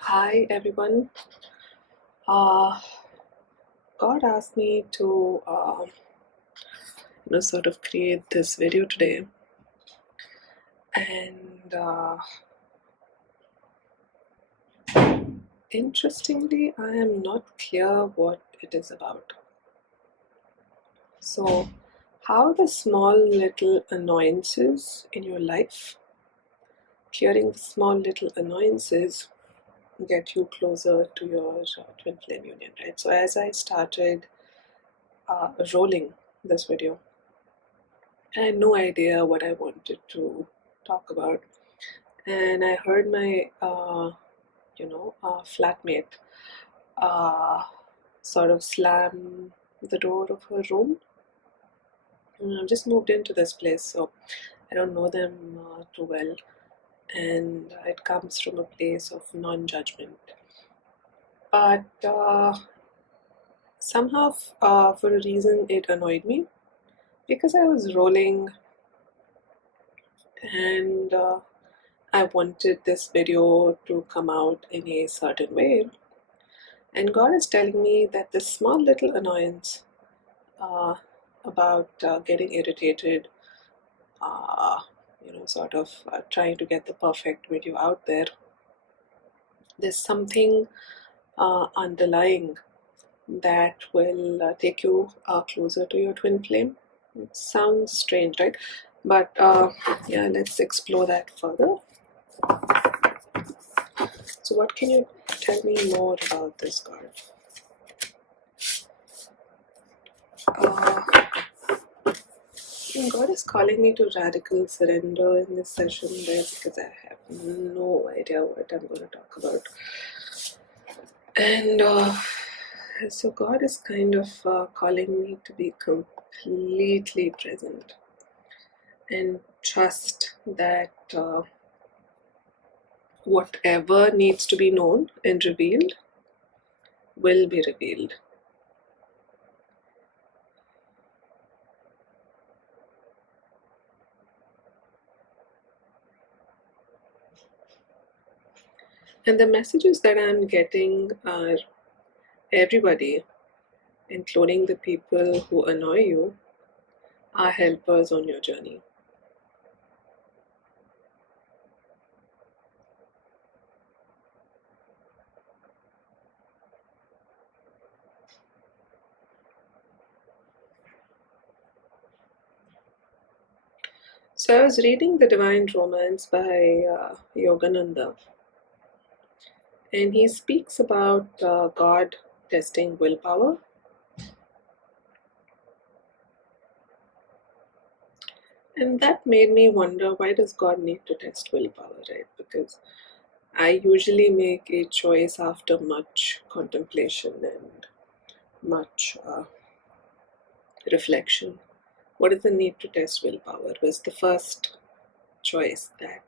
Hi everyone. Uh, God asked me to sort of create this video today, and interestingly, I am not clear what it is about. So, how the small little annoyances in your life, clearing the small little annoyances, get you closer to your twin flame union, right? So, as I started rolling this video, I had no idea what I wanted to talk about, and I heard my flatmate sort of slam the door of her room. I've just moved into this place, so I don't know them too well, and it comes from a place of non-judgment. But somehow, for a reason, it annoyed me because I was rolling, and I wanted this video to come out in a certain way. And God is telling me that this small little annoyance uh, about getting irritated, sort of trying to get the perfect video out there, there's something underlying that will take you closer to your twin flame. It sounds strange, right? But yeah, let's explore that further. So, what can you tell me more about this card? Uh, God is calling me to radical surrender in this session there because I have no idea what I'm going to talk about. And so God is kind of calling me to be completely present and trust that whatever needs to be known and revealed will be revealed. And the messages that I'm getting are everybody, including the people who annoy you, are helpers on your journey. So I was reading The Divine Romance by Yogananda, and he speaks about God testing willpower. And that made me wonder, why does God need to test willpower, right? Because I usually make a choice after much contemplation and much reflection. What is the need to test willpower? Was the first choice that,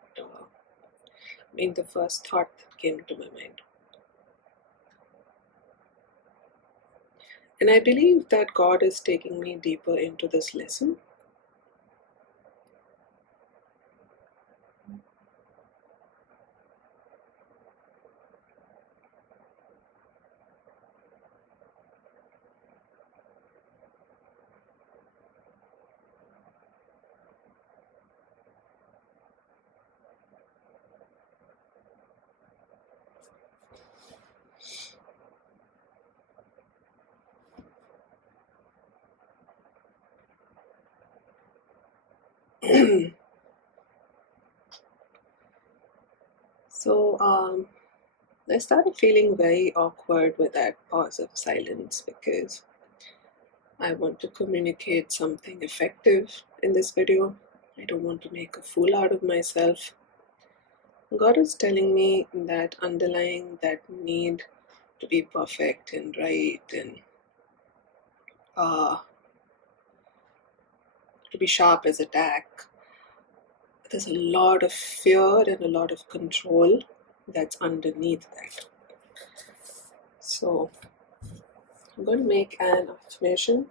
the first thought that came to my mind. And I believe that God is taking me deeper into this lesson. So I started feeling very awkward with that pause of silence because I want to communicate something effective in this video. I don't want to make a fool out of myself. God is telling me that underlying that need to be perfect and right and uh, to be sharp as a tack, there's a lot of fear and a lot of control that's underneath that. So I'm going to make an affirmation.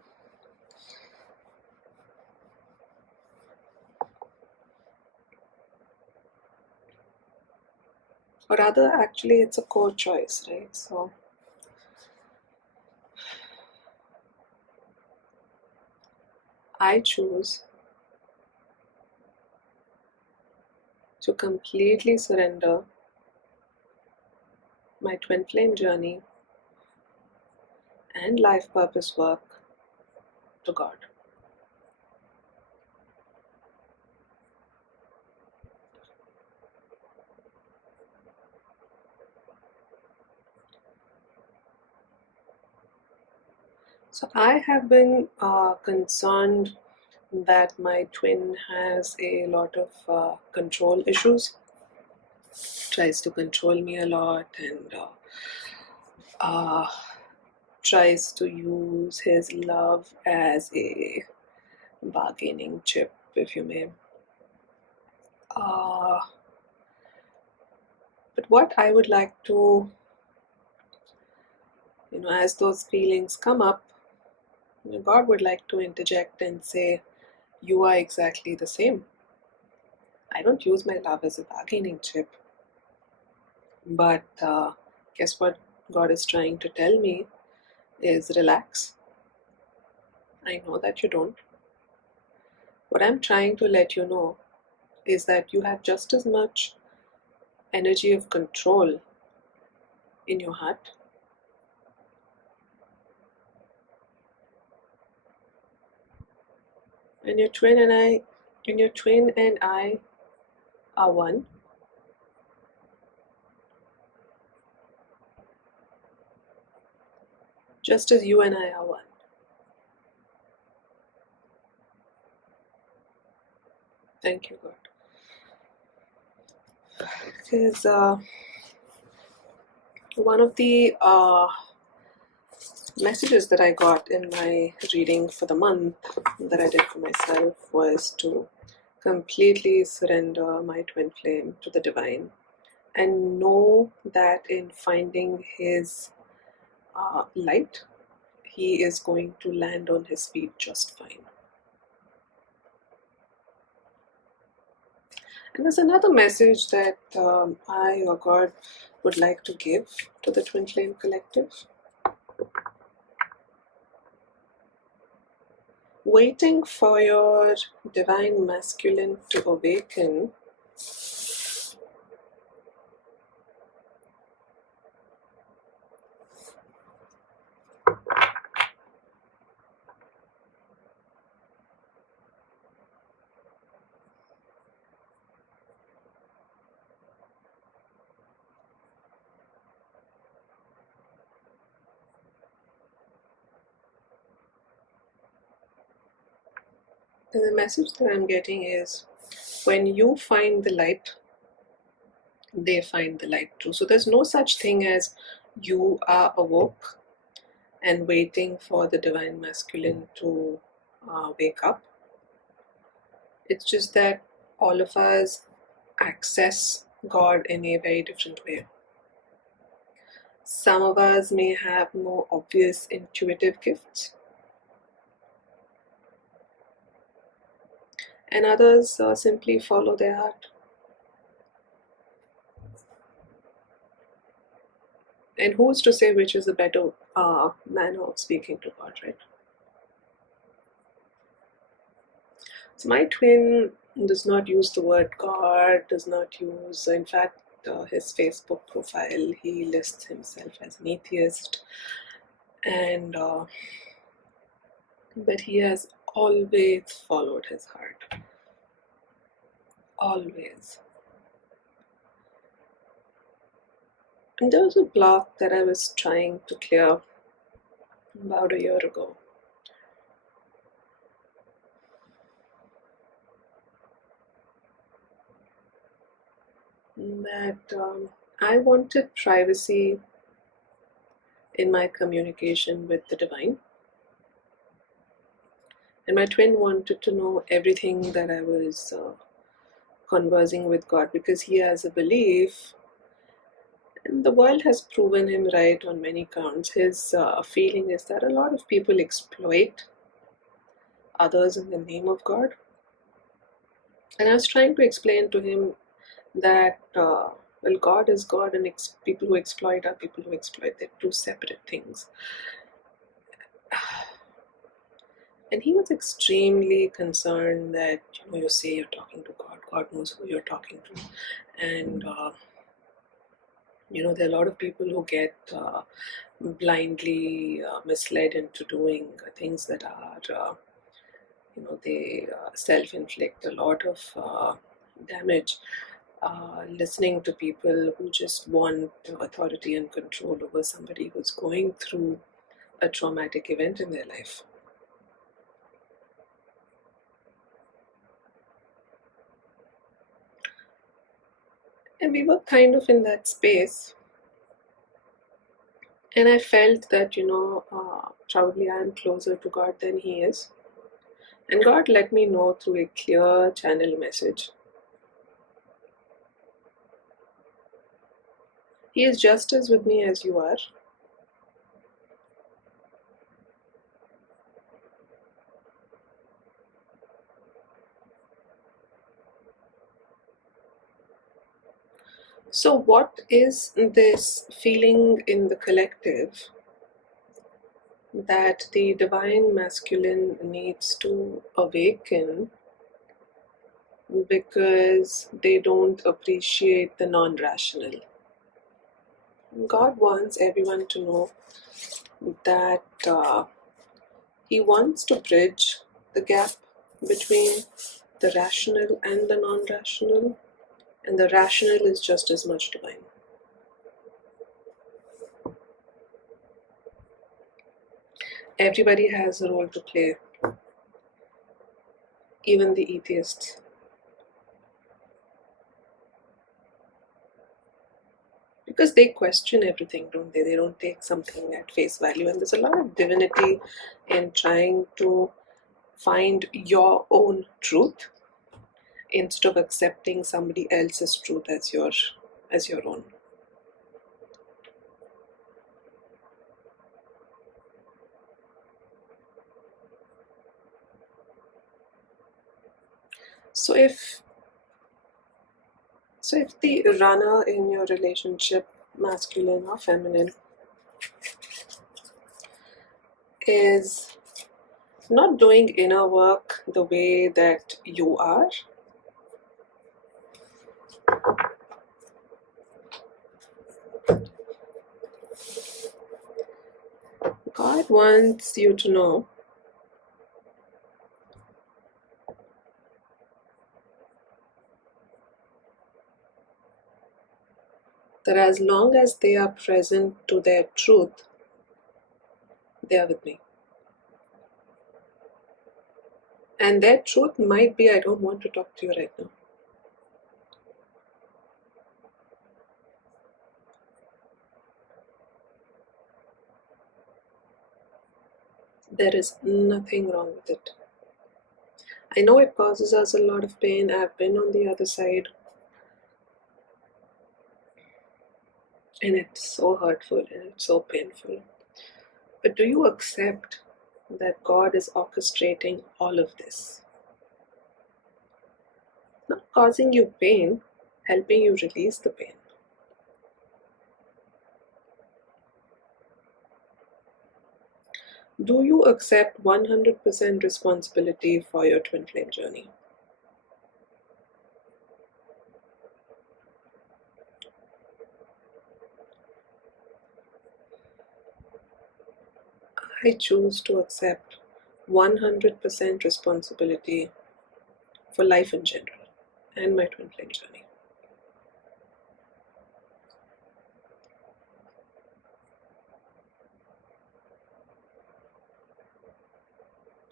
or rather, actually, it's a core choice, right? So, I choose to completely surrender my twin flame journey and life purpose work to God. So I have been concerned that my twin has a lot of control issues, tries to control me a lot, and uh, tries to use his love as a bargaining chip, if you may. Uh, but what I would like to, as those feelings come up, God would like to interject and say, you are exactly the same. I don't use my love as a bargaining chip. But guess what God is trying to tell me is relax. I know that you don't. What I'm trying to let you know is that you have just as much energy of control in your heart. And your twin and I are one. Just as you and I are one. Thank you, God. Because one of the messages that I got in my reading for the month that I did for myself was to completely surrender my twin flame to the divine and know that in finding his light, he is going to land on his feet just fine. And there's another message that I or God would like to give to the Twin Flame Collective. Waiting for your divine masculine to awaken the message that I'm getting is when you find the light, they find the light too. So there's no such thing as you are awoke and waiting for the divine masculine to wake up. It's just that all of us access God in a very different way. Some of us may have more obvious intuitive gifts, and others simply follow their heart. And who's to say which is a better manner of speaking to God, right? So my twin does not use the word God, does not use, in fact, his Facebook profile, he lists himself as an atheist, and but he has always followed his heart. Always. And there was a block that I was trying to clear about a year ago. That I wanted privacy in my communication with the divine. And my twin wanted to know everything that I was conversing with God because he has a belief, and the world has proven him right on many counts. His feeling is that a lot of people exploit others in the name of God. And I was trying to explain to him that well, God is God, and people who exploit are people who exploit. They're two separate things. And he was extremely concerned that, you say you're talking to God. God knows who you're talking to. And, there are a lot of people who get blindly misled into doing things that are, they self-inflict a lot of damage. Listening to people who just want authority and control over somebody who's going through a traumatic event in their life. And we were kind of in that space. And I felt that, probably I'm closer to God than He is. And God let me know through a clear channel message. He is just as with me as you are. So, what is this feeling in the collective that the divine masculine needs to awaken because they don't appreciate the non rational? God wants everyone to know that He wants to bridge the gap between the rational and the non rational, and the rational is just as much divine. Everybody has a role to play, even the atheists. Because they question everything, don't they? They don't take something at face value. And there's a lot of divinity in trying to find your own truth instead of accepting somebody else's truth as your own. So if the runner in your relationship, masculine or feminine, is not doing inner work the way that you are, God wants you to know that as long as they are present to their truth, they are with me. And their truth might be, I don't want to talk to you right now. There is nothing wrong with it. I know it causes us a lot of pain. I've been on the other side. And it's so hurtful and it's so painful. But do you accept that God is orchestrating all of this? Not causing you pain, helping you release the pain. Do you accept 100% responsibility for your twin flame journey? I choose to accept 100% responsibility for life in general and my twin flame journey.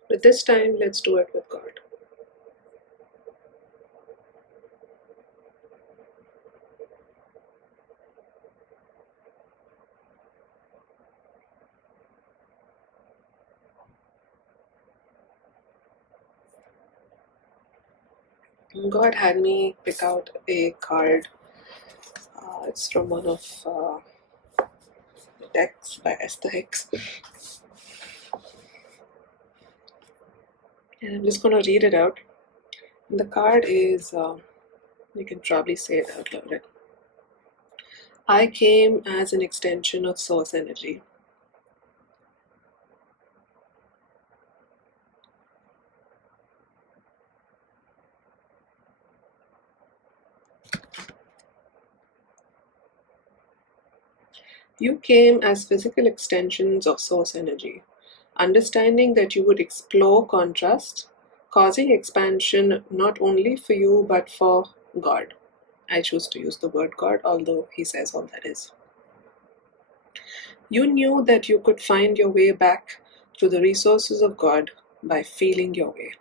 But this time, let's do it with God. God had me pick out a card. It's from one of the decks by Esther Hicks. And I'm just going to read it out. And the card is, you can probably say it out loud. I came as an extension of source energy. You came as physical extensions of source energy, understanding that you would explore contrast, causing expansion not only for you but for God. I choose to use the word God, although he says all that is. You knew that you could find your way back to the resources of God by feeling your way,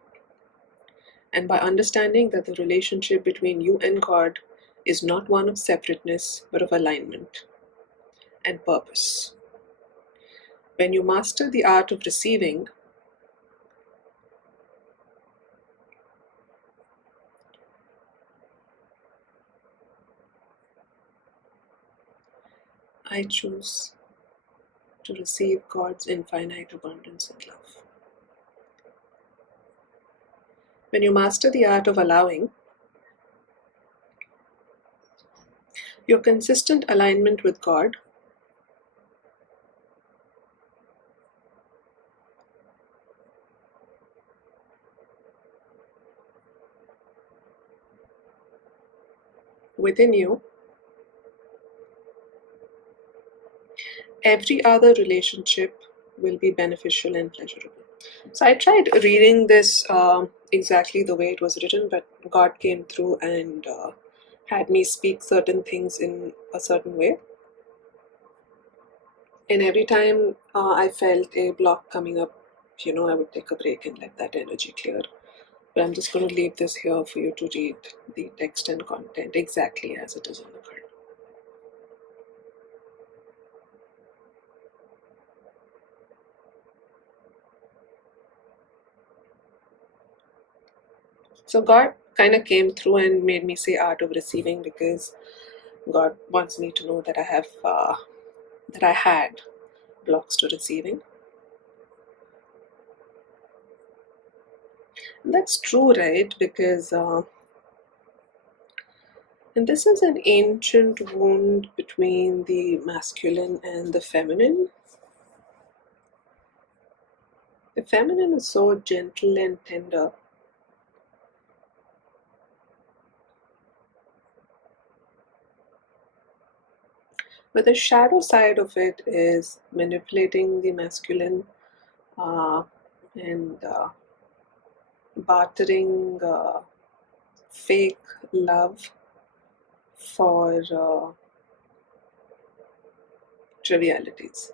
and by understanding that the relationship between you and God is not one of separateness but of alignment and purpose. When you master the art of receiving, I choose to receive God's infinite abundance and love. When you master the art of allowing, your consistent alignment with God within you, every other relationship will be beneficial and pleasurable. So I tried reading this exactly the way it was written, but God came through and had me speak certain things in a certain way. And every time I felt a block coming up, I would take a break and let that energy clear. But I'm just going to leave this here for you to read the text and content exactly as it is on the card. So God kind of came through and made me say art of receiving, because God wants me to know that that I had blocks to receiving. And that's true, right? Because and this is an ancient wound between the masculine and the feminine. The feminine is so gentle and tender, but the shadow side of it is manipulating the masculine uh, and bartering fake love for trivialities.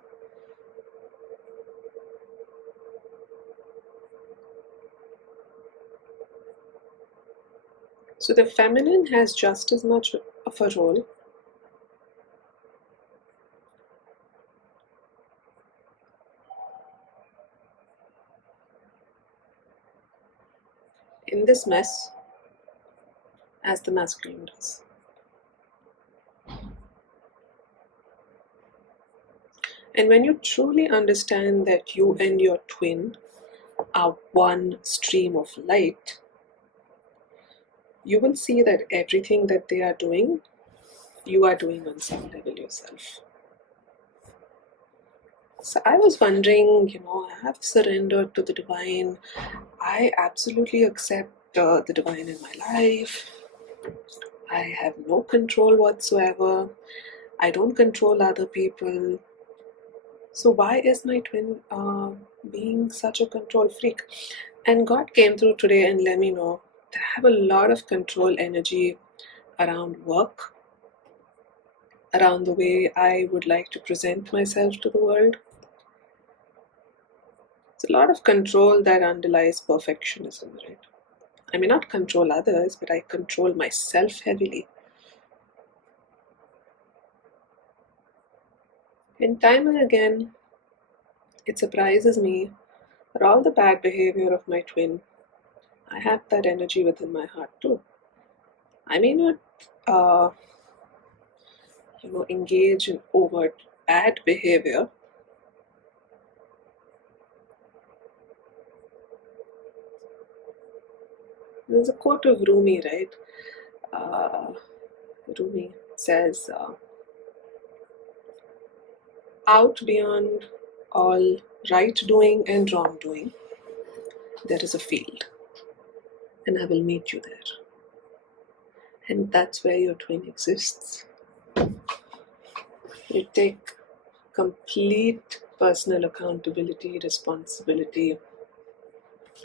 So the feminine has just as much of a role in this mess as the masculine does. And when you truly understand that you and your twin are one stream of light, you will see that everything that they are doing, you are doing on some level yourself. So I was wondering, I have surrendered to the divine. I absolutely accept the divine in my life. I have no control whatsoever. I don't control other people. So why is my twin being such a control freak? And God came through today and let me know that I have a lot of control energy around work, around the way I would like to present myself to the world. It's a lot of control that underlies perfectionism, right? I may not control others, but I control myself heavily. And time and again, it surprises me that all the bad behavior of my twin, I have that energy within my heart too. I may not, uh, engage in overt bad behavior. There's a quote of Rumi, right? Uh, Rumi says, out beyond all right doing and wrong doing, there is a field, and I will meet you there. And that's where your twin exists. You take complete personal accountability, responsibility.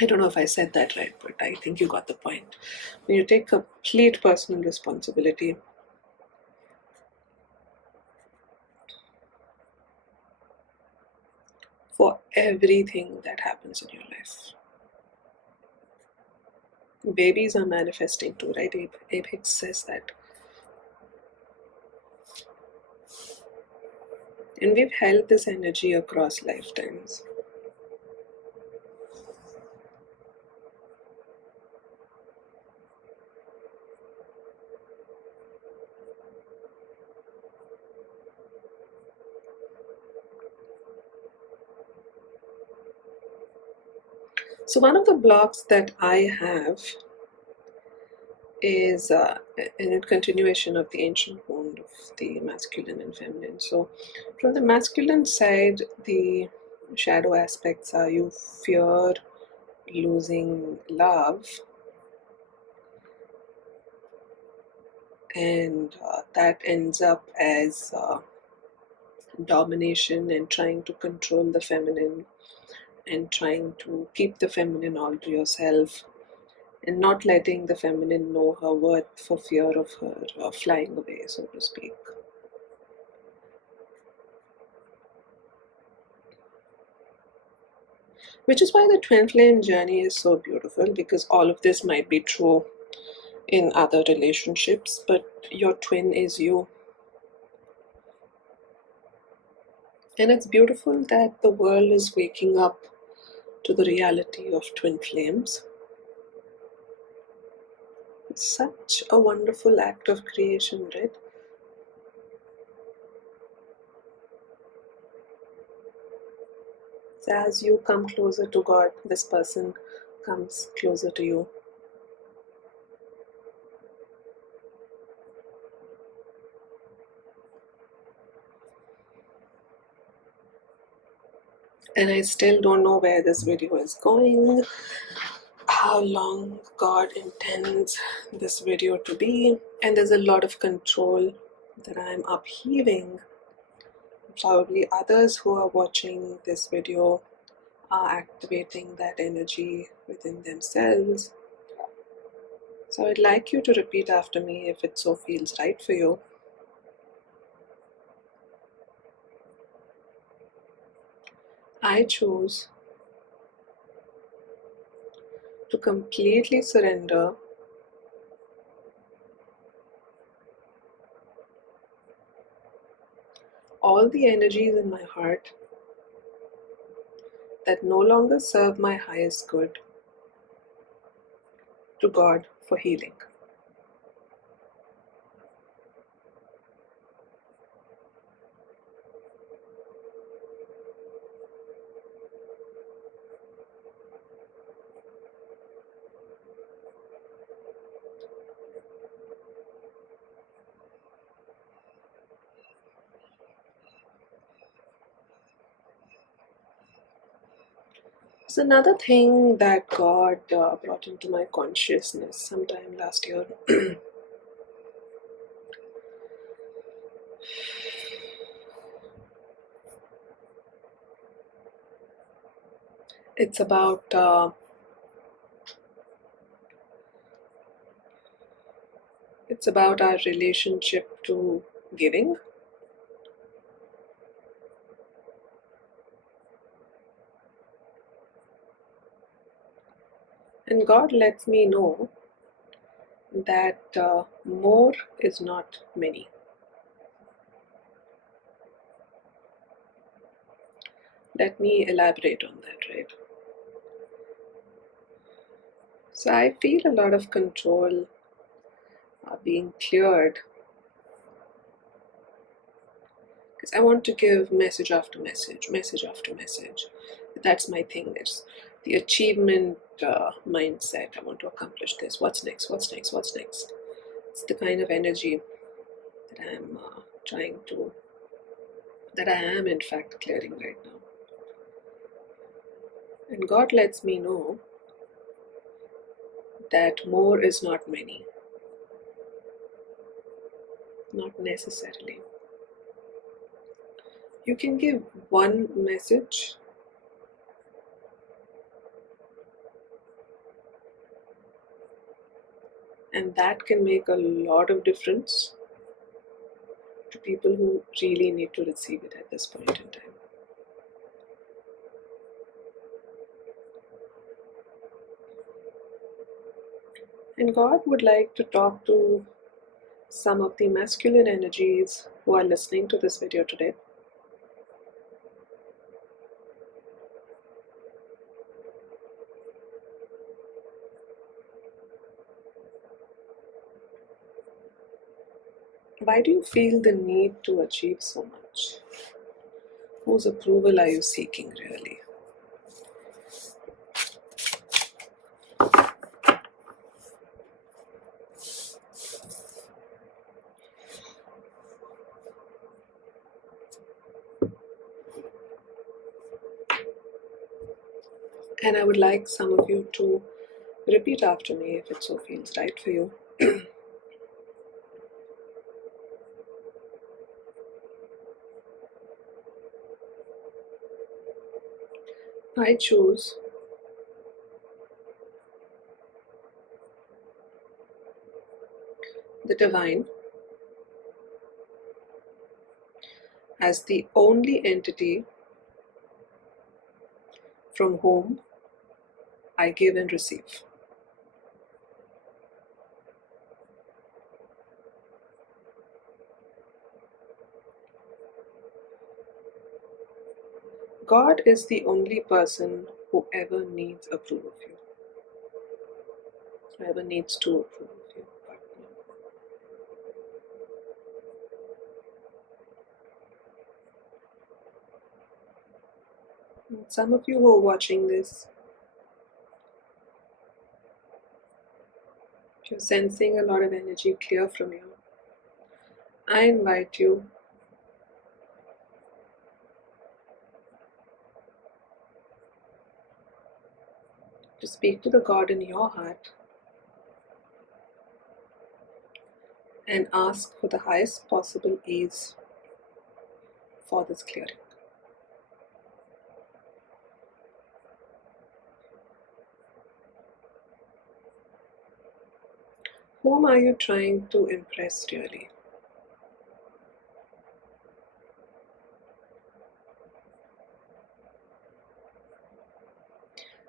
I don't know if I said that right, but I think you got the point. When you take complete personal responsibility for everything that happens in your life. Babies are manifesting too, right? Abe Hicks says that. And we've held this energy across lifetimes. So one of the blocks that I have is a continuation of the ancient wound of the masculine and feminine. So from the masculine side, the shadow aspects are you fear losing love, and that ends up as domination and trying to control the feminine and trying to keep the feminine all to yourself and not letting the feminine know her worth for fear of her flying away, so to speak. Which is why the twin flame journey is so beautiful, because all of this might be true in other relationships, but your twin is you. And it's beautiful that the world is waking up to the reality of twin flames. It's such a wonderful act of creation, right? So as you come closer to God, this person comes closer to you. And I still don't know where this video is going, how long God intends this video to be, and there's a lot of control that I'm upheaving. Probably others who are watching this video are activating that energy within themselves. So I'd like you to repeat after me if it so feels right for you. I choose to completely surrender all the energies in my heart that no longer serve my highest good to God for healing. So another thing that God brought into my consciousness sometime last year it's about our relationship to giving. And God lets me know that more is not many. Let me elaborate on that, right? So I feel a lot of control being cleared, because I want to give message after message, message after message. That's my thing. It's the achievement mindset. I want to accomplish this. What's next? What's next? What's next? It's the kind of energy that I'm trying to that I am in fact clearing right now. And God lets me know that more is not many, not necessarily. You can give one message and that can make a lot of difference to people who really need to receive it at this point in time. And God would like to talk to some of the masculine energies who are listening to this video today. Why do you feel the need to achieve so much? Whose approval are you seeking really? And I would like some of you to repeat after me if it so feels right for you. I choose the divine as the only entity from whom I give and receive. God is the only person who ever needs approval of you, who ever needs to approve of you. Some of you who are watching this, if you're sensing a lot of energy clear from you, I invite you to speak to the God in your heart and ask for the highest possible ease for this clearing. Whom are you trying to impress really?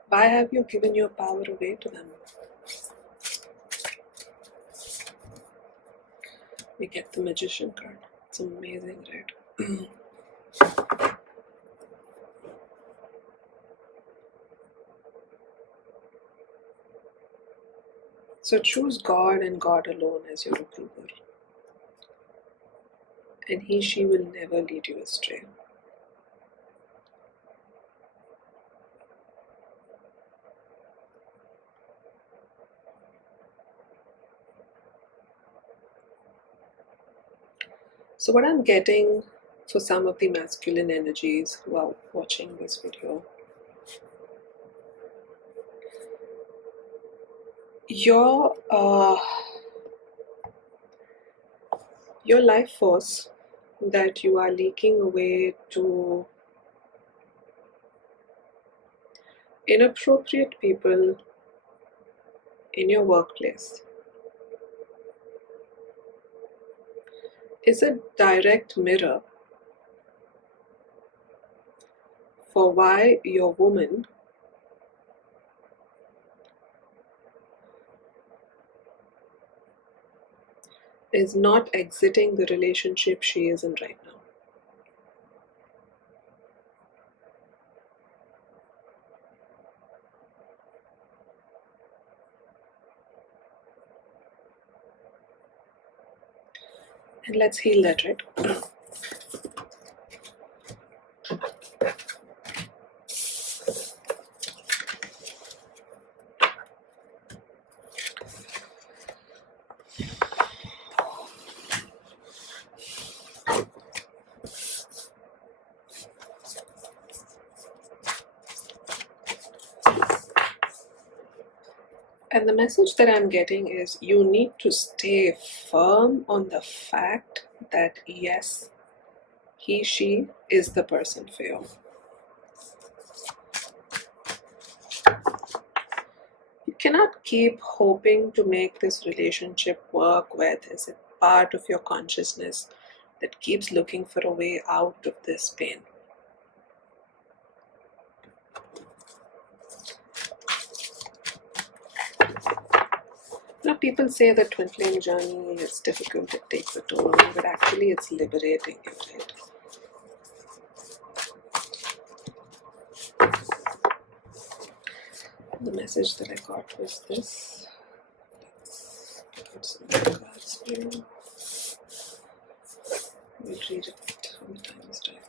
Why have you given your power away to them? We get the Magician card. It's amazing, right? So choose God and God alone as your approver. And he, she will never lead you astray. So what I'm getting for some of the masculine energies who are watching this video, your life force that you are leaking away to inappropriate people in your workplace is a direct mirror for why your woman is not exiting the relationship she is in right now. And let's heal that, right? And the message that I'm getting is you need to stay firm on the fact that yes, he, she is the person for you. You cannot keep hoping to make this relationship work where there's a part of your consciousness that keeps looking for a way out of this pain. People say the twin flame journey is difficult, it takes a toll, but actually it's liberating, right? The message that I got was this. Let's put some cards here. We'll read it when the time is right.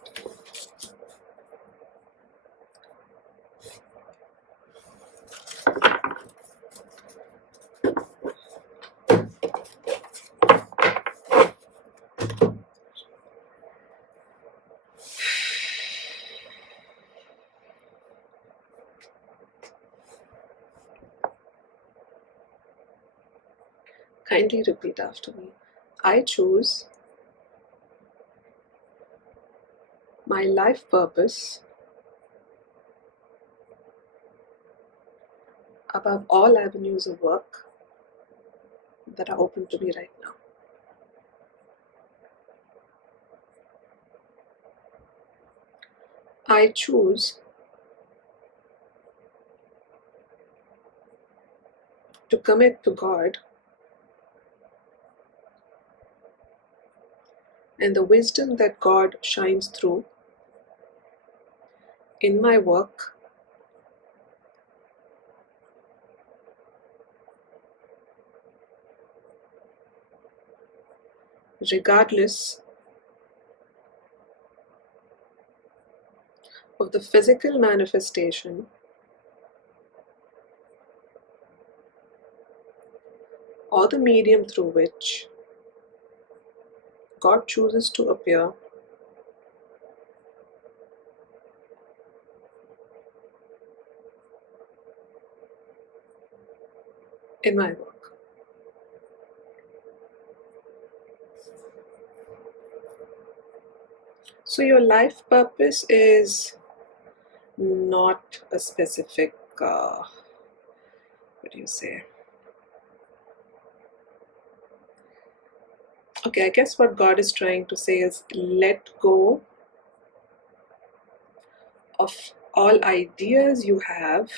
Kindly repeat after me. I choose my life purpose above all avenues of work that are open to me right now. I choose to commit to God and the wisdom that God shines through in my work, regardless of the physical manifestation or the medium through which God chooses to appear in my work. So your life purpose is not a specific, what do you say? Okay, I guess what God is trying to say is let go of all ideas you have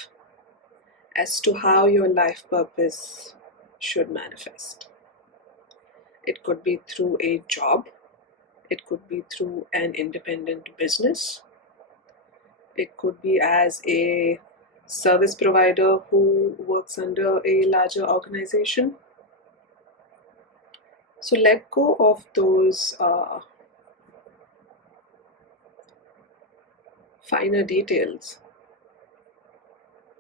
as to how your life purpose should manifest. It could be through a job, it could be through an independent business, it could be as a service provider who works under a larger organization. So let go of those finer details.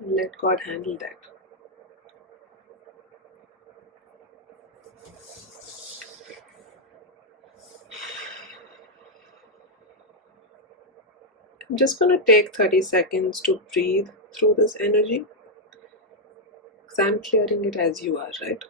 Let God handle that. I'm just going to take 30 seconds to breathe through this energy because I'm clearing it as you are, right?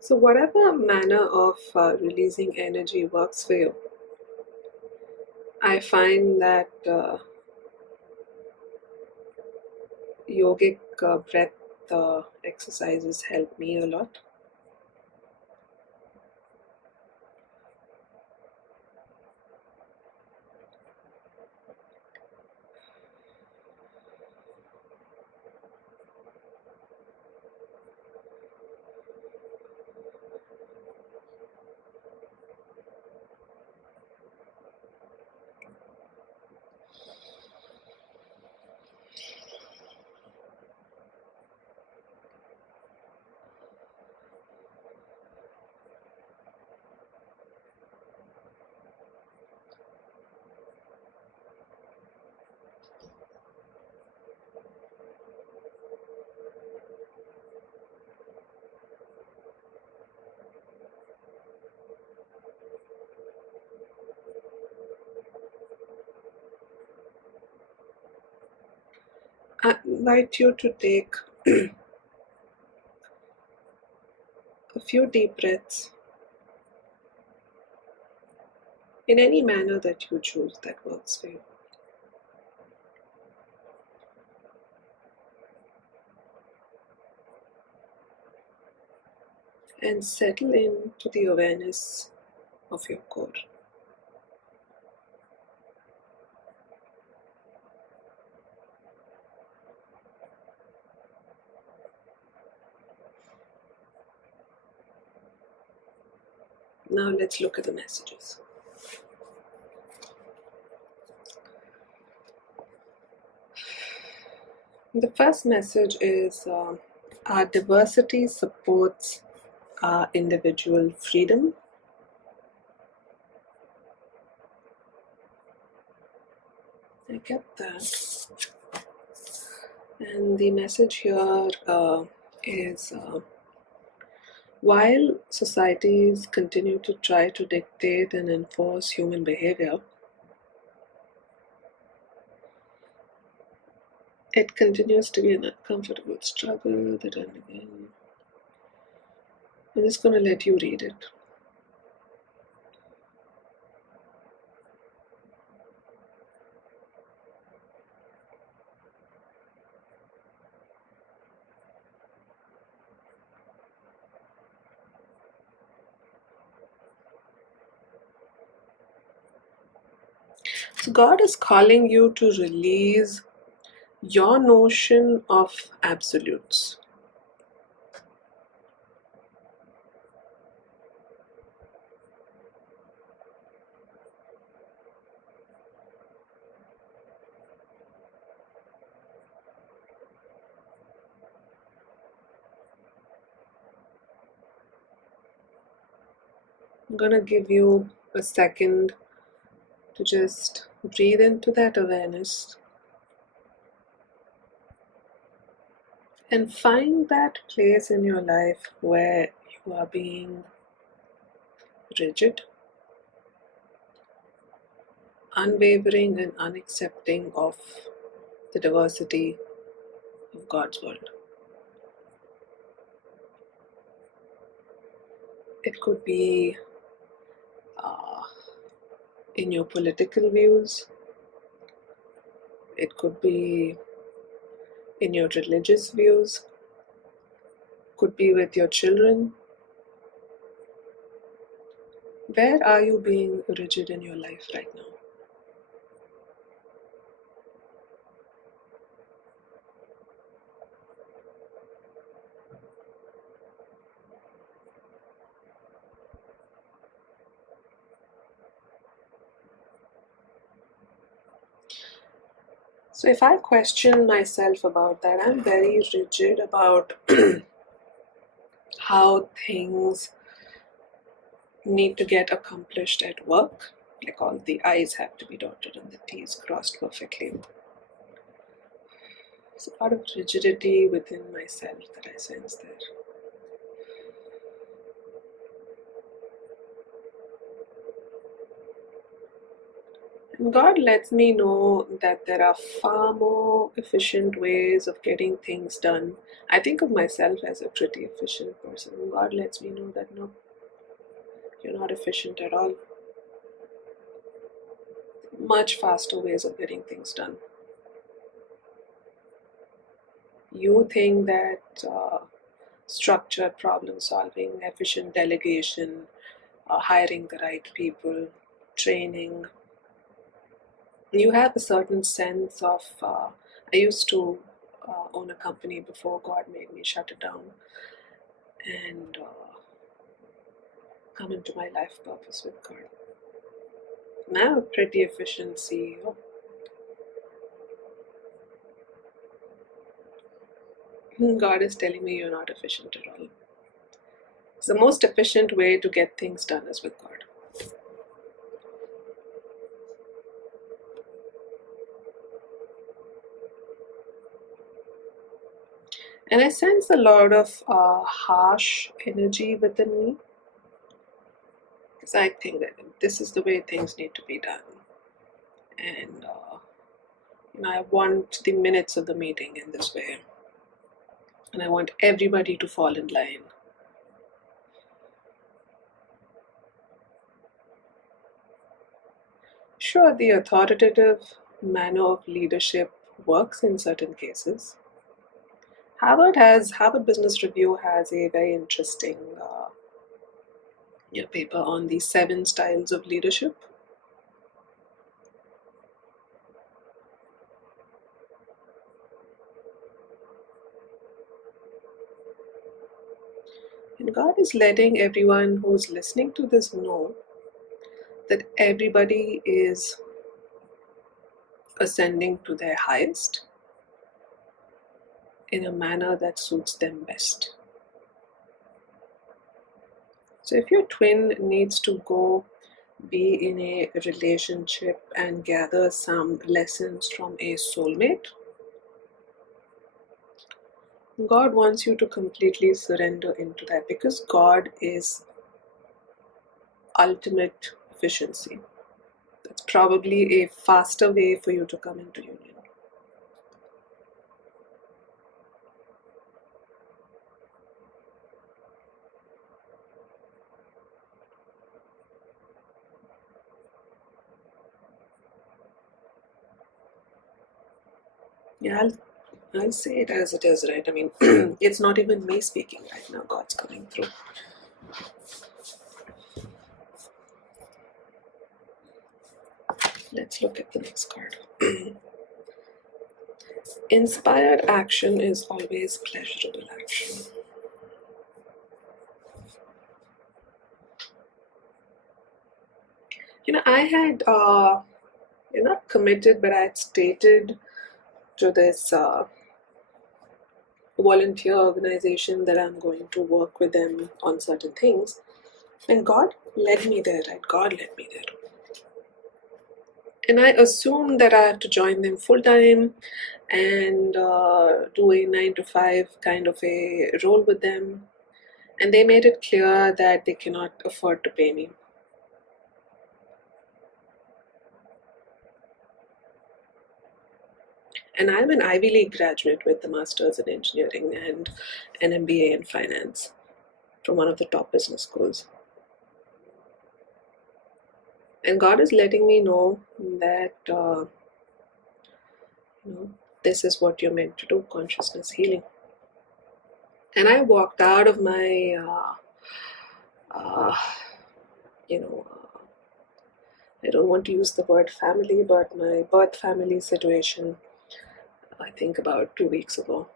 So whatever manner of releasing energy works for you, I find that yogic breath exercises help me a lot. I invite you to take a few deep breaths in any manner that you choose that works for you. And settle into the awareness of your core. Now let's look at the messages. The first message is our diversity supports our individual freedom. I get that. And the message here is while societies continue to try to dictate and enforce human behavior, it continues to be an uncomfortable struggle that I'm just going to let you read it. So God is calling you to release your notion of absolutes. I'm going to give you a second to just breathe into that awareness and find that place in your life where you are being rigid, unwavering, and unaccepting of the diversity of God's world. It could be in your political views, it could be in your religious views, could be with your children. Where are you being rigid in your life right now? So if I question myself about that, I'm very rigid about how things need to get accomplished at work. Like all the I's have to be dotted and the T's crossed perfectly. It's a lot of rigidity within myself that I sense there. And God lets me know that there are far more efficient ways of getting things done. I think of myself as a pretty efficient person. God lets me know that no, you're not efficient at all. Much faster ways of getting things done. You think that structured problem solving, efficient delegation, hiring the right people, training, you have a certain sense of. I used to own a company before God made me shut it down and come into my life purpose with God. Now, a pretty efficient CEO. God is telling me you're not efficient at all. It's the most efficient way to get things done is with God. And I sense a lot of harsh energy within me because I think that this is the way things need to be done. And And I want the minutes of the meeting in this way. And I want everybody to fall in line. Sure, the authoritative manner of leadership works in certain cases. Harvard Business Review has a very interesting paper on the 7 styles of leadership. And God is letting everyone who's listening to this know that everybody is ascending to their highest in a manner that suits them best. So if your twin needs to go be in a relationship and gather some lessons from a soulmate, God wants you to completely surrender into that, because God is ultimate efficiency. That's probably a faster way for you to come into union. Yeah, I'll say it as it is, right? I mean, it's not even me speaking right now, God's coming through. Let's look at the next card. Inspired action is always pleasurable action. I had, you're not committed, but I had stated to this volunteer organization that I'm going to work with them on certain things. And God led me there, right? God led me there. And I assumed that I had to join them full time and do a 9 to 5 kind of a role with them. And they made it clear that they cannot afford to pay me. And I'm an Ivy League graduate with a master's in engineering and an MBA in finance from one of the top business schools. And God is letting me know that this is what you're meant to do, consciousness healing. And I walked out of my I don't want to use the word family, but my birth family situation, I think about 2 weeks ago.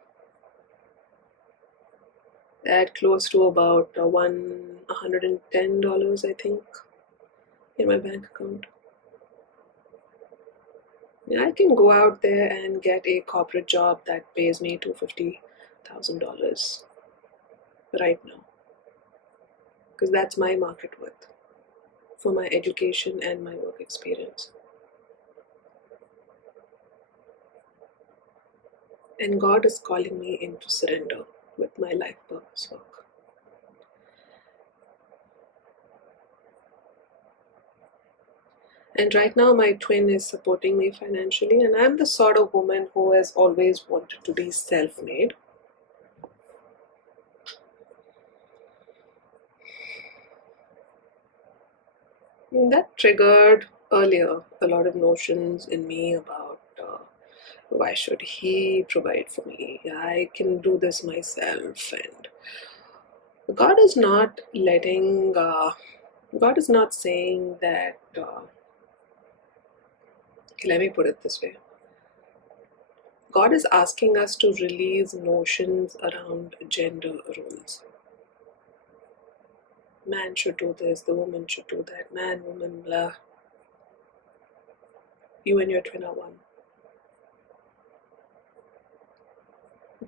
I had close to about $110, I think, in my bank account. I can go out there and get a corporate job that pays me $250,000 right now, because that's my market worth for my education and my work experience. And God is calling me into surrender with my life purpose work. And right now my twin is supporting me financially, and I'm the sort of woman who has always wanted to be self-made. And that triggered earlier a lot of notions in me about why should he provide for me? I can do this myself. And God is not letting, God is not saying that, let me put it this way. God is asking us to release notions around gender roles. Man should do this, the woman should do that, man, woman, blah. You and your twin are one.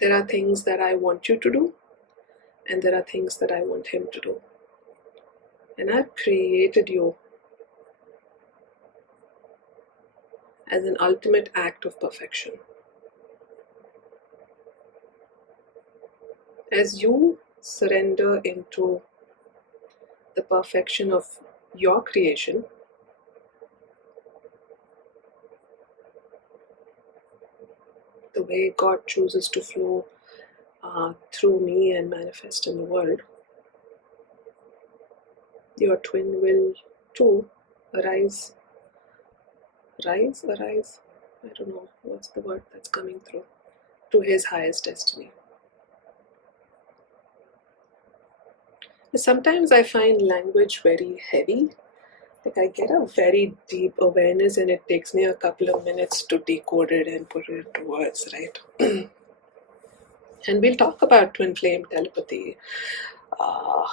There are things that I want you to do, and there are things that I want him to do. And I've created you as an ultimate act of perfection. As you surrender into the perfection of your creation, the way God chooses to flow through me and manifest in the world, your twin will too arise. Arise? I don't know what's the word that's coming through. To his highest destiny. Sometimes I find language very heavy. Like I get a very deep awareness and it takes me a couple of minutes to decode it and put it into words, right? And we'll talk about twin flame telepathy. I'm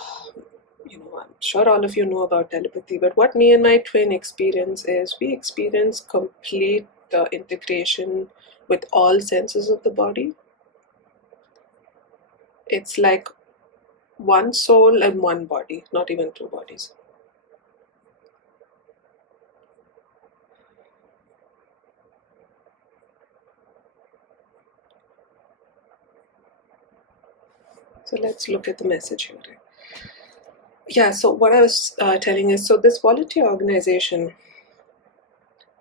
sure all of you know about telepathy, but what me and my twin experience is we experience complete integration with all senses of the body. It's like one soul and one body, not even two bodies. So let's look at the message here. Yeah, so what I was telling is, so this volunteer organization,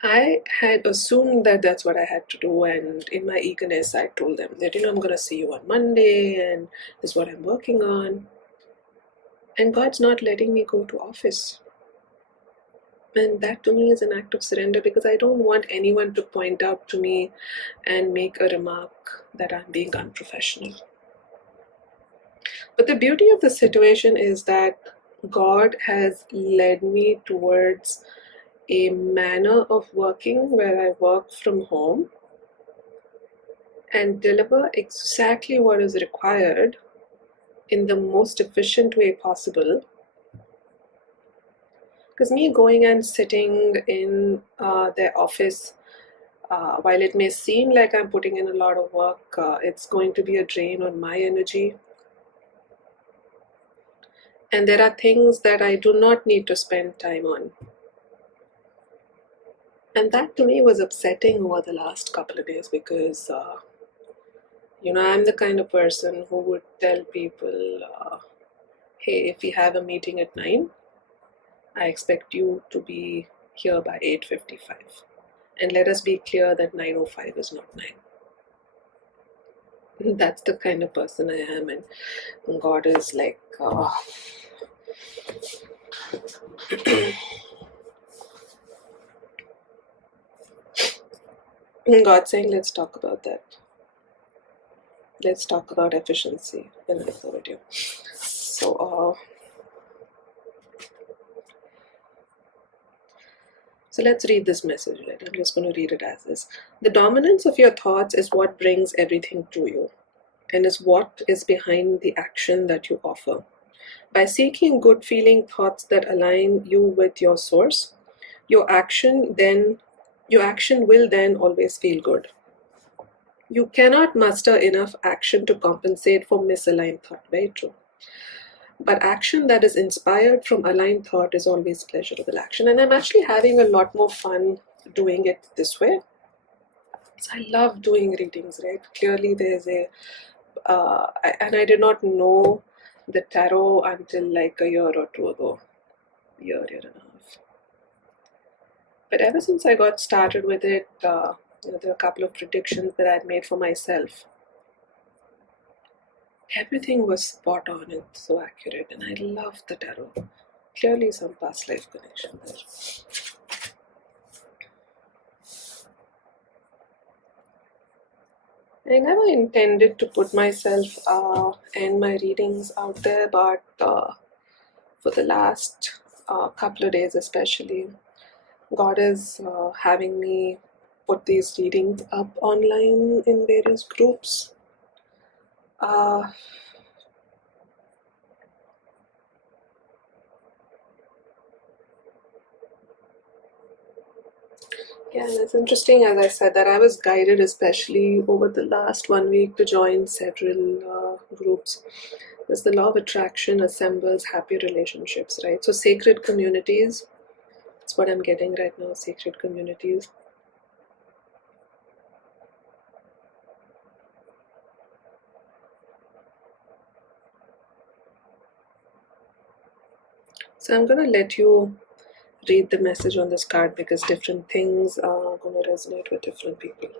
I had assumed that that's what I had to do, and in my eagerness, I told them that, I'm going to see you on Monday, and this is what I'm working on. And God's not letting me go to office. And that to me is an act of surrender, because I don't want anyone to point out to me and make a remark that I'm being unprofessional. But the beauty of the situation is that God has led me towards a manner of working where I work from home and deliver exactly what is required in the most efficient way possible. Because me going and sitting in their office, while it may seem like I'm putting in a lot of work, it's going to be a drain on my energy. And there are things that I do not need to spend time on. And that to me was upsetting over the last couple of days, because I'm the kind of person who would tell people, hey, if we have a meeting at 9, I expect you to be here by 8:55. And let us be clear that 9:05 is not 9. That's the kind of person I am, and God is like, God saying, let's talk about that. Let's talk about efficiency in another video. So let's read this message, right? I'm just going to read it as is. The dominance of your thoughts is what brings everything to you, and is what is behind the action that you offer. By seeking good feeling thoughts that align you with your source, your action will then always feel good. You cannot muster enough action to compensate for misaligned thought. Very true. But action that is inspired from aligned thought is always pleasurable action. And I'm actually having a lot more fun doing it this way. So I love doing readings, right? Clearly there's and I did not know the tarot until like a year or two ago. Year and a half. But ever since I got started with it, there are a couple of predictions that I'd made for myself. Everything was spot on and so accurate, and I love the tarot. Clearly some past life connection there. I never intended to put myself and my readings out there, but for the last couple of days especially, God is having me put these readings up online in various groups. Yeah, and it's interesting, as I said, that I was guided, especially over the last 1 week, to join several groups. Because the law of attraction assembles happy relationships, right? So sacred communities, that's what I'm getting right now, sacred communities. So I'm going to let you read the message on this card, because different things are going to resonate with different people.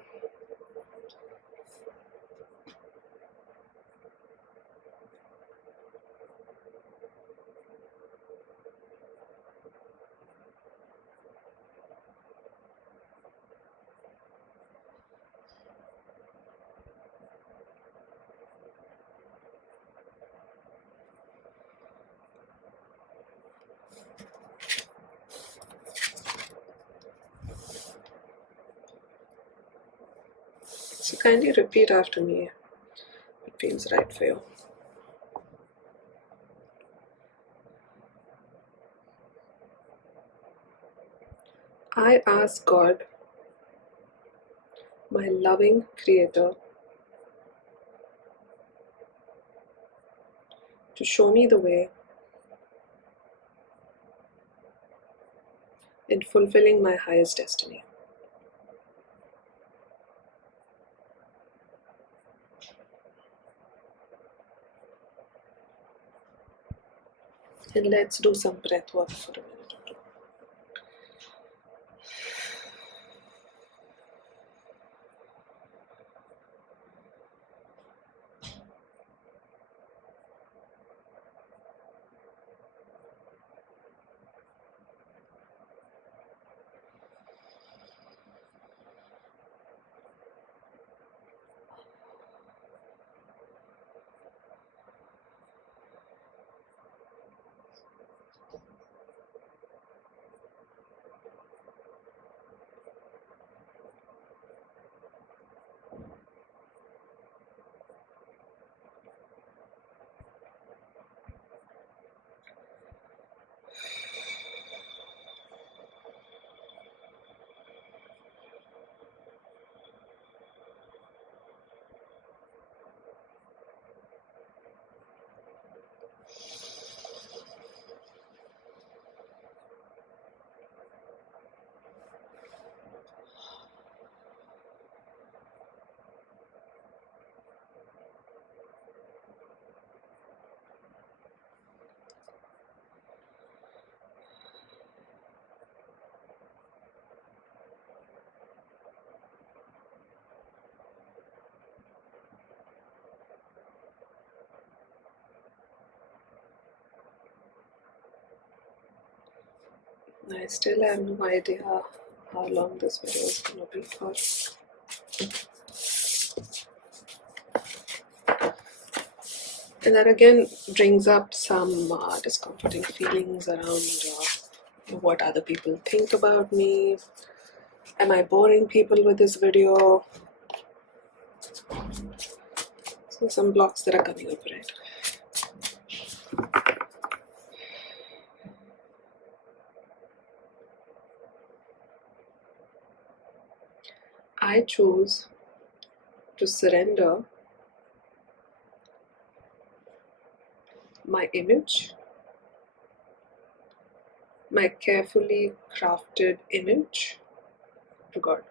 So kindly repeat after me. It feels right for you. I ask God, my loving Creator, to show me the way in fulfilling my highest destiny. And let's do some breath work for a minute or two. I still have no idea how long this video is going to be for. And that again brings up some discomforting feelings around what other people think about me. Am I boring people with this video? So some blocks that are coming up, right? I choose to surrender my image, my carefully crafted image, to God.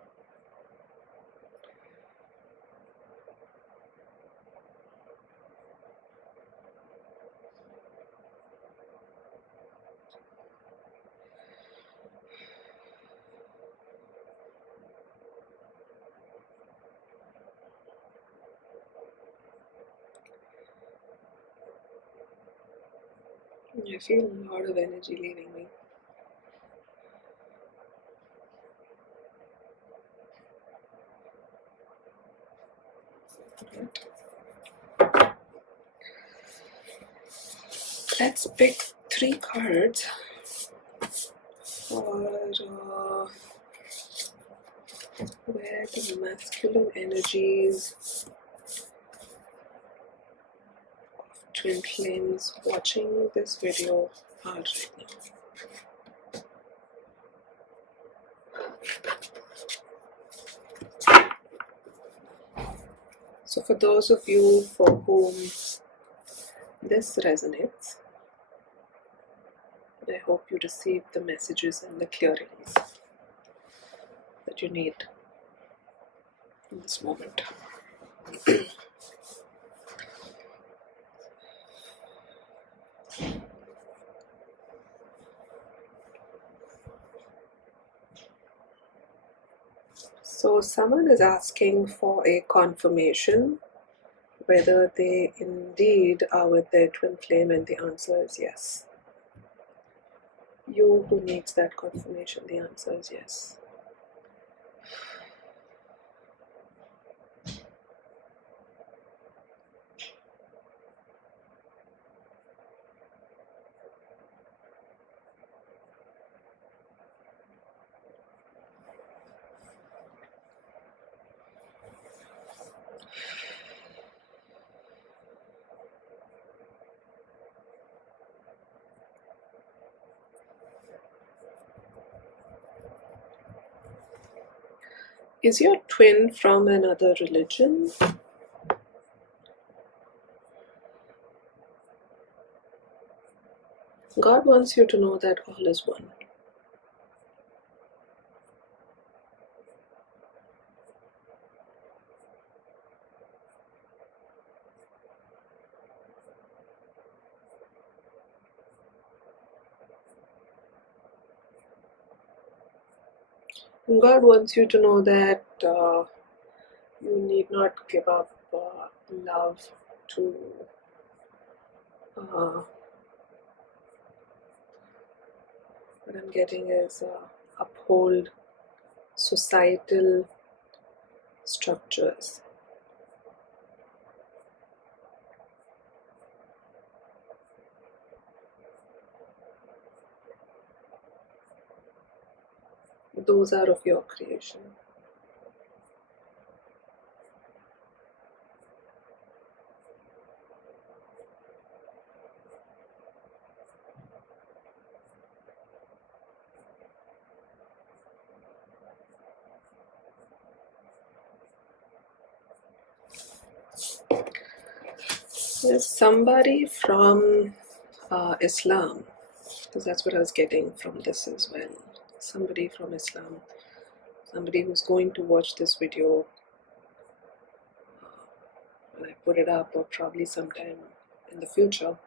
I feel a lot of energy leaving me. Let's pick 3 cards for where the masculine energies of twin flames watching this video are right now. So for those of you for whom this resonates, I hope you receive the messages and the clearings that you need in this moment. So someone is asking for a confirmation whether they indeed are with their twin flame, and the answer is yes. You who needs that confirmation, the answer is yes. Is your twin from another religion? God wants you to know that all is one. And God wants you to know that you need not give up love to what I'm getting is uphold societal structures. Those are of your creation. There's somebody from Islam, because that's what I was getting from this as well. Somebody from Islam, somebody who's going to watch this video when I put it up, or probably sometime in the future.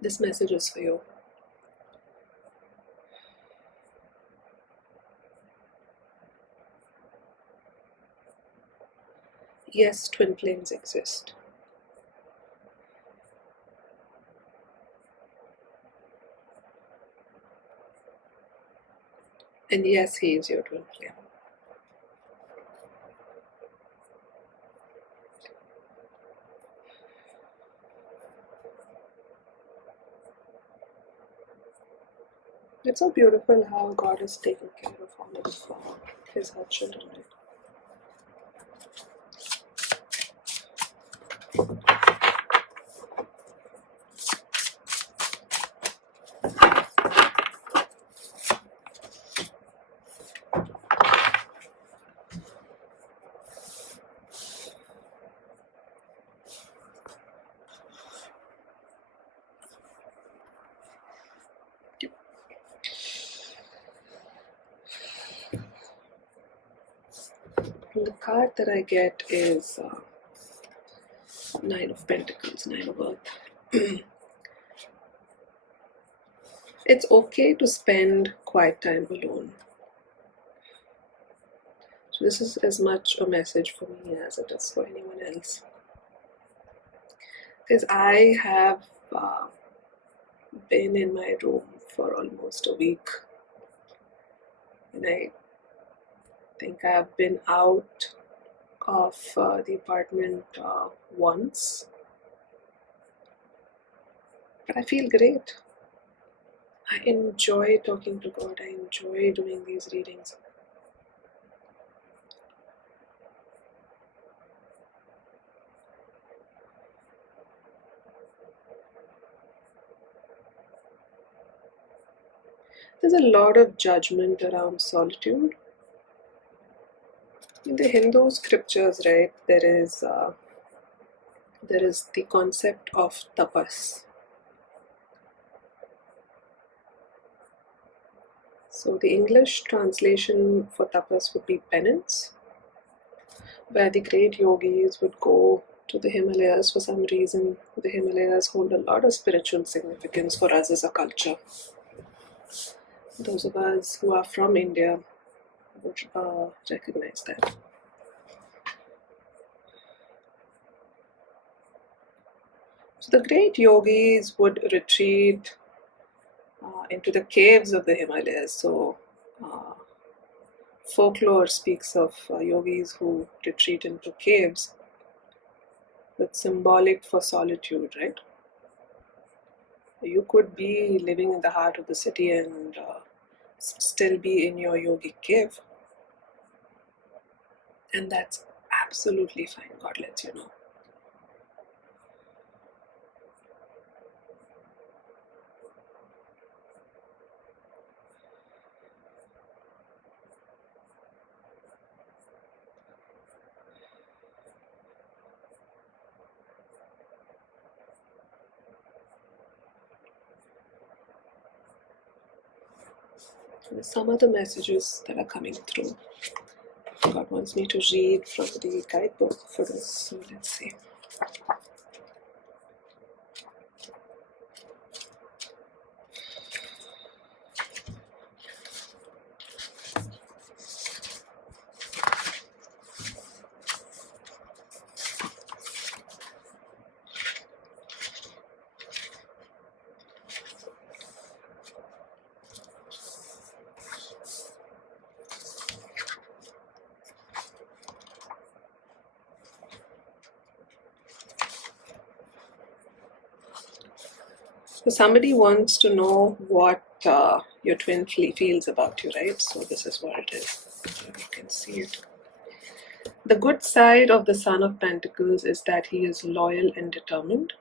This message is for you. Yes, twin flames exist. And yes, he is your twin flame. It's so beautiful how God is taking care of all of his children. Right? And the card that I get is Nine of Pentacles, Nine of Earth. It's okay to spend quiet time alone. So this is as much a message for me as it is for anyone else. Because I have been in my room for almost a week. And I think I've been out of the apartment once. But I feel great. I enjoy talking to God. I enjoy doing these readings. There's a lot of judgment around solitude. In the Hindu scriptures, right, there is the concept of tapas. So the English translation for tapas would be penance, where the great yogis would go to the Himalayas. For some reason, the Himalayas hold a lot of spiritual significance for us as a culture. Those of us who are from India would recognize that. So the great yogis would retreat into the caves of the Himalayas. So folklore speaks of yogis who retreat into caves. It's symbolic for solitude, right? You could be living in the heart of the city and still be in your yogic cave. And that's absolutely fine. God lets you know. There's some other messages that are coming through. God wants me to read from the guidebook for this, so let's see. So somebody wants to know what your twin feels about you, right? So this is what it is. You can see it. The good side of the Son of Pentacles is that he is loyal and determined.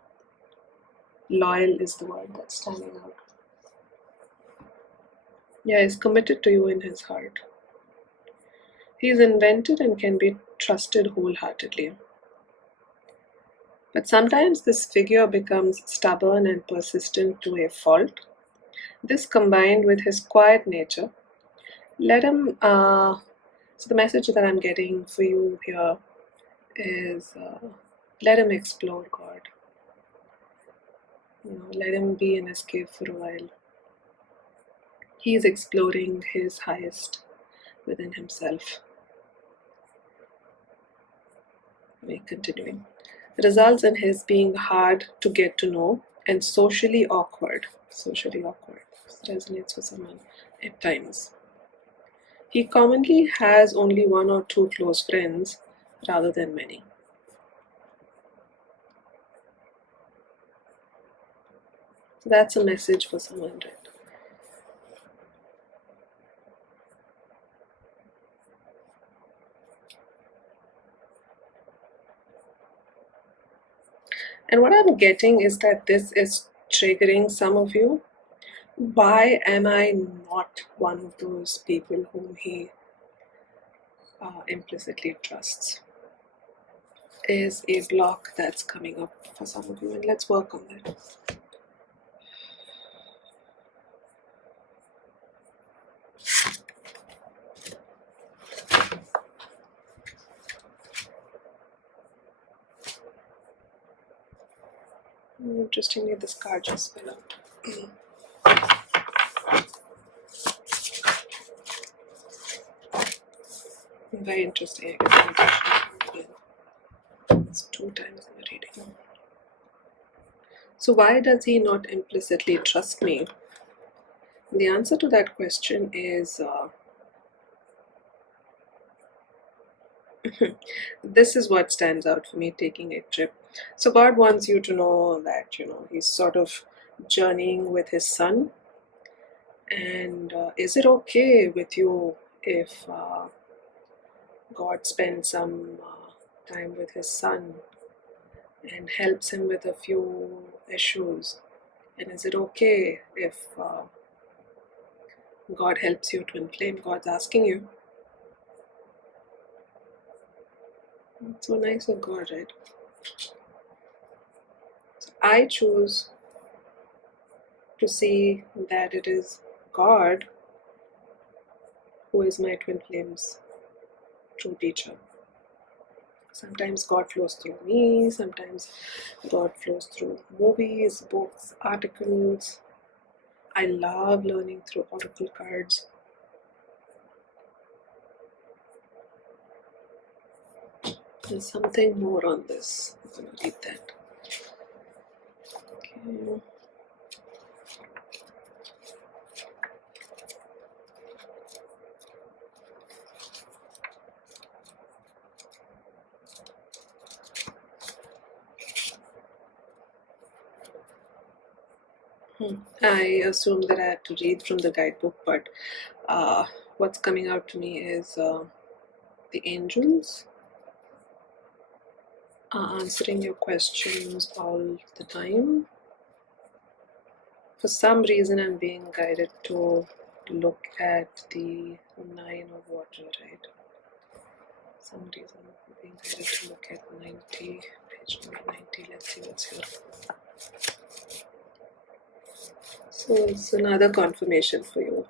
Loyal is the word that's standing out. Yeah, he's committed to you in his heart. He is invented and can be trusted wholeheartedly. But sometimes this figure becomes stubborn and persistent to a fault. This combined with his quiet nature, let him. So the message that I'm getting for you here is let him explore God. Let him be in his cave for a while. He is exploring his highest within himself. Continuing. Results in his being hard to get to know and socially awkward. Socially awkward. This resonates for someone at times. He commonly has only one or two close friends rather than many. So that's a message for someone, right? And what I'm getting is that this is triggering some of you. Why am I not one of those people whom he implicitly trusts? Is a block that's coming up for some of you, and let's work on that. Interestingly, this card just fell out. Very interesting. It's 2 times in the reading. So why does he not implicitly trust me? The answer to that question is this is what stands out for me taking a trip. So God wants you to know that, he's sort of journeying with his son. And is it okay with you if God spends some time with his son and helps him with a few issues? And is it okay if God helps you twin flame? God's asking you. It's so nice of God, right? So I choose to see that it is God who is my twin flame's true teacher. Sometimes God flows through me, sometimes God flows through movies, books, articles. I love learning through oracle cards. There's something more on this. I'm going to read that. Okay. I assume that I had to read from the guidebook, but what's coming out to me is the angels are answering your questions all the time. For some reason, I'm being guided to look at the 9 of water, right? Some reason I'm being guided to look at 90, page number 90. Let's see what's here. So it's another confirmation for you.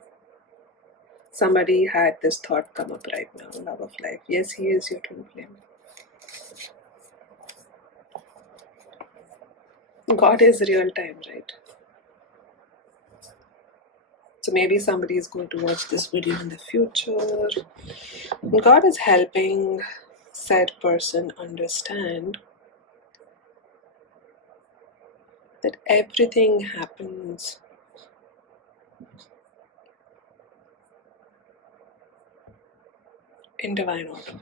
Somebody had this thought come up right now, love of life. Yes, he is your twin flame. God is real time, right? So maybe somebody is going to watch this video in the future. God is helping said person understand that everything happens in divine order.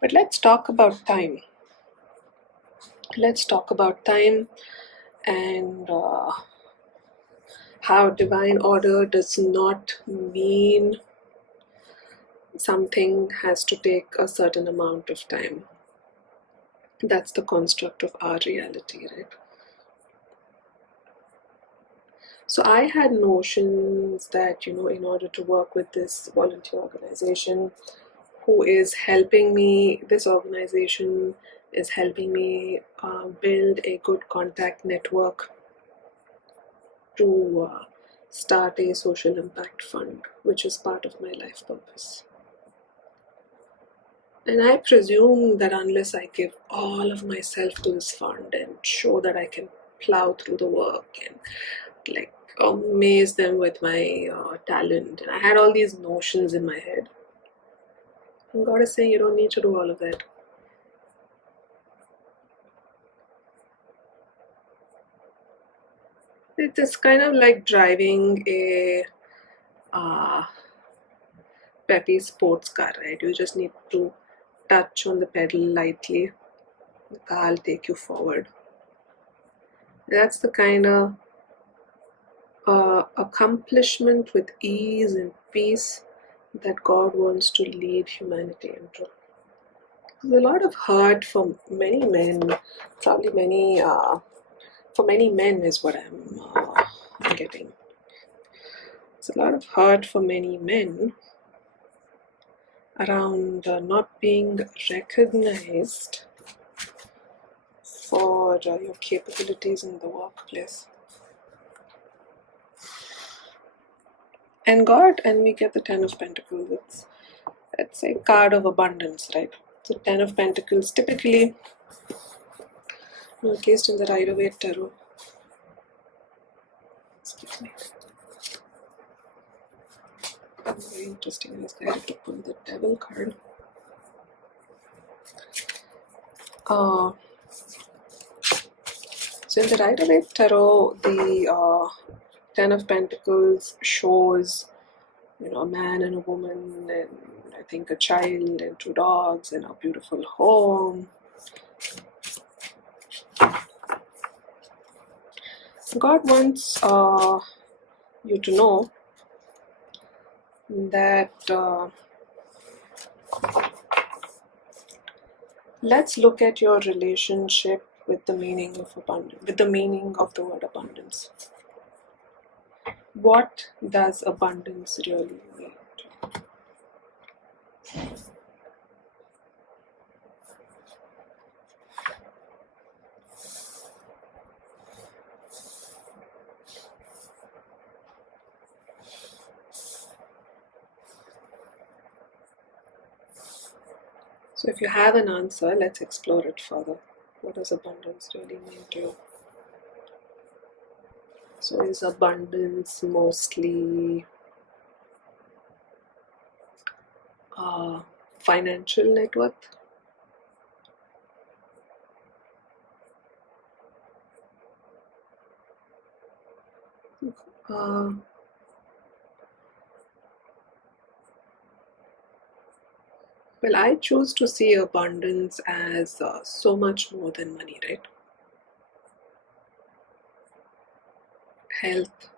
But let's talk about time. Let's talk about time and how divine order does not mean something has to take a certain amount of time. That's the construct of our reality, right? So I had notions that, in order to work with this volunteer organization who is helping me, this organization is helping me build a good contact network to start a social impact fund, which is part of my life purpose. And I presume that unless I give all of myself to this fund and show that I can plow through the work and like amaze them with my talent, and I had all these notions in my head. And God is saying, you don't need to do all of that. It's kind of like driving a peppy sports car, right? You just need to touch on the pedal lightly. The car will take you forward. That's the kind of accomplishment with ease and peace that God wants to lead humanity into. There's a lot of hurt for many men, probably for many men is what I'm getting. There's a lot of hurt for many men around not being recognized for your capabilities in the workplace. And God, and we get the Ten of Pentacles. It's a card of abundance, right? So Ten of Pentacles typically, at least in the Rider-Waite Tarot. Excuse me. Very interesting. I decided to pull the Devil card. So in the Rider-Waite Tarot, the Ten of Pentacles shows, a man and a woman, and I think a child and two dogs and a beautiful home. God wants you to know that let's look at your relationship with the meaning of abundance, with the meaning of the word abundance. What does abundance really mean? So if you have an answer, let's explore it further. What does abundance really mean to you? So is abundance mostly financial net worth? Well, I choose to see abundance as so much more than money, right? Health,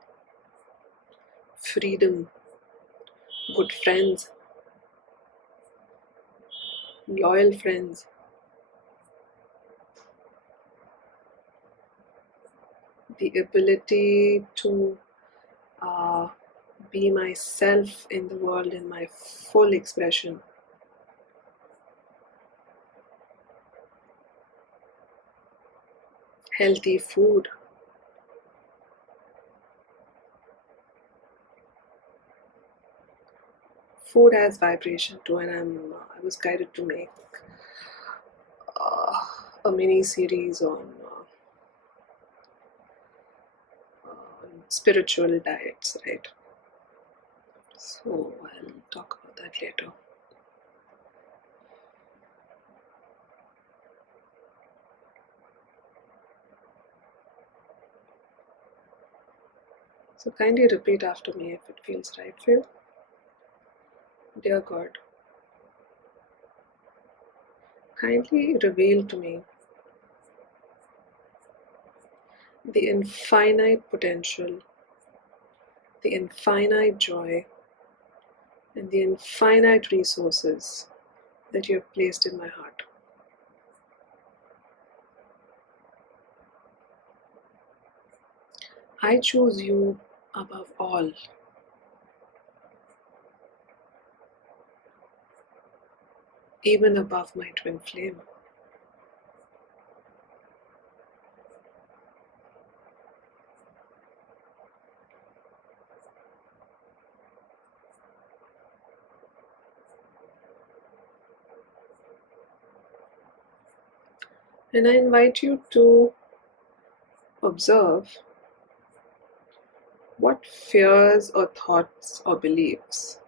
freedom, good friends, loyal friends, the ability to be myself in the world in my full expression. Healthy food, food has vibration too, and I was guided to make uh, a mini series on spiritual diets, right? So I'll talk about that later. So kindly repeat after me if it feels right for you. Dear God, kindly reveal to me the infinite potential, the infinite joy, and the infinite resources that you have placed in my heart. I choose you above all. Even above my twin flame. And I invite you to observe what fears or thoughts or beliefs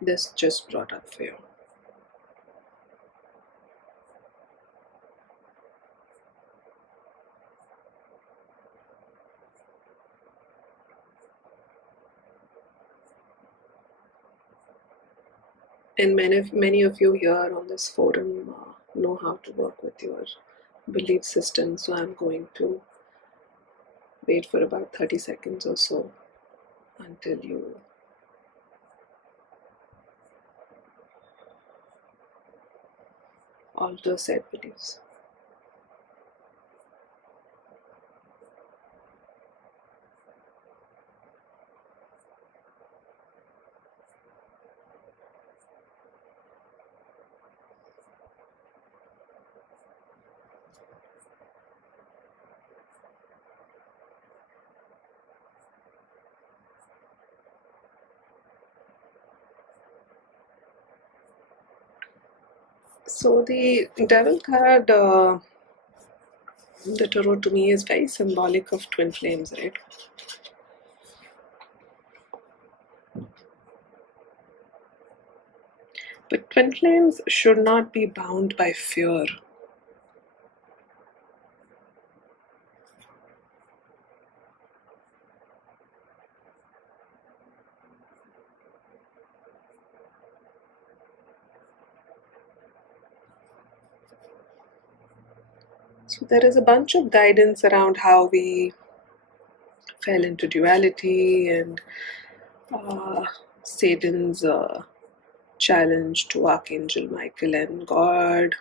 this just brought up for you. And many of you here on this forum know how to work with your belief system, so I'm going to wait for about 30 seconds or so until you alter said beliefs. So the devil card, the tarot to me is very symbolic of twin flames, right? But twin flames should not be bound by fear. So there is a bunch of guidance around how we fell into duality and Satan's challenge to Archangel Michael and God.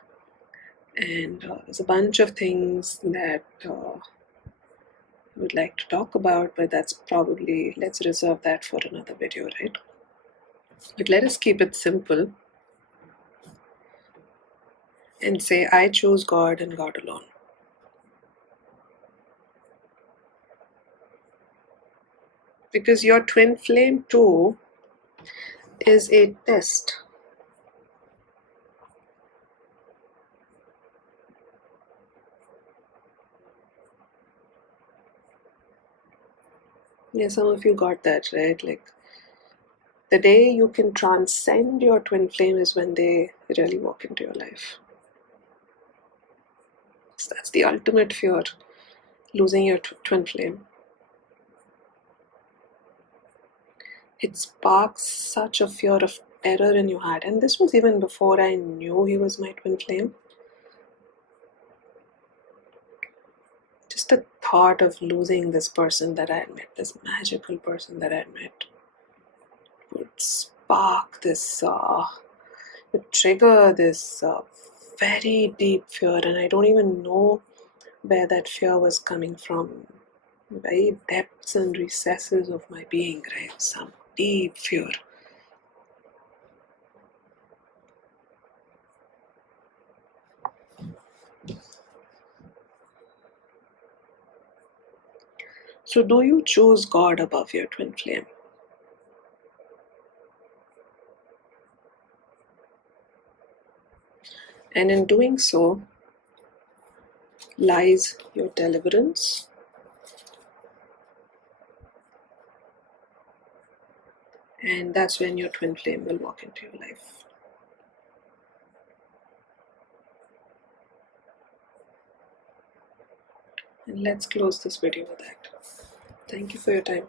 And there's a bunch of things that I would like to talk about, but that's probably, let's reserve that for another video, right? But let us keep it simple and say, I chose God and God alone. Because your twin flame too is a test. Yeah, some of you got that, right? Like, the day you can transcend your twin flame is when they really walk into your life. So that's the ultimate fear, losing your twin flame. It sparks such a fear of terror in your heart. And this was even before I knew he was my twin flame. Just the thought of losing this person that I had met, this magical person that I had met, would spark this, would trigger this very deep fear. And I don't even know where that fear was coming from. Very depths and recesses of my being, right? Some deep fear. So, do you choose God above your twin flame? And in doing so lies your deliverance, and that's when your twin flame will walk into your life. And let's close this video with that. Thank you for your time.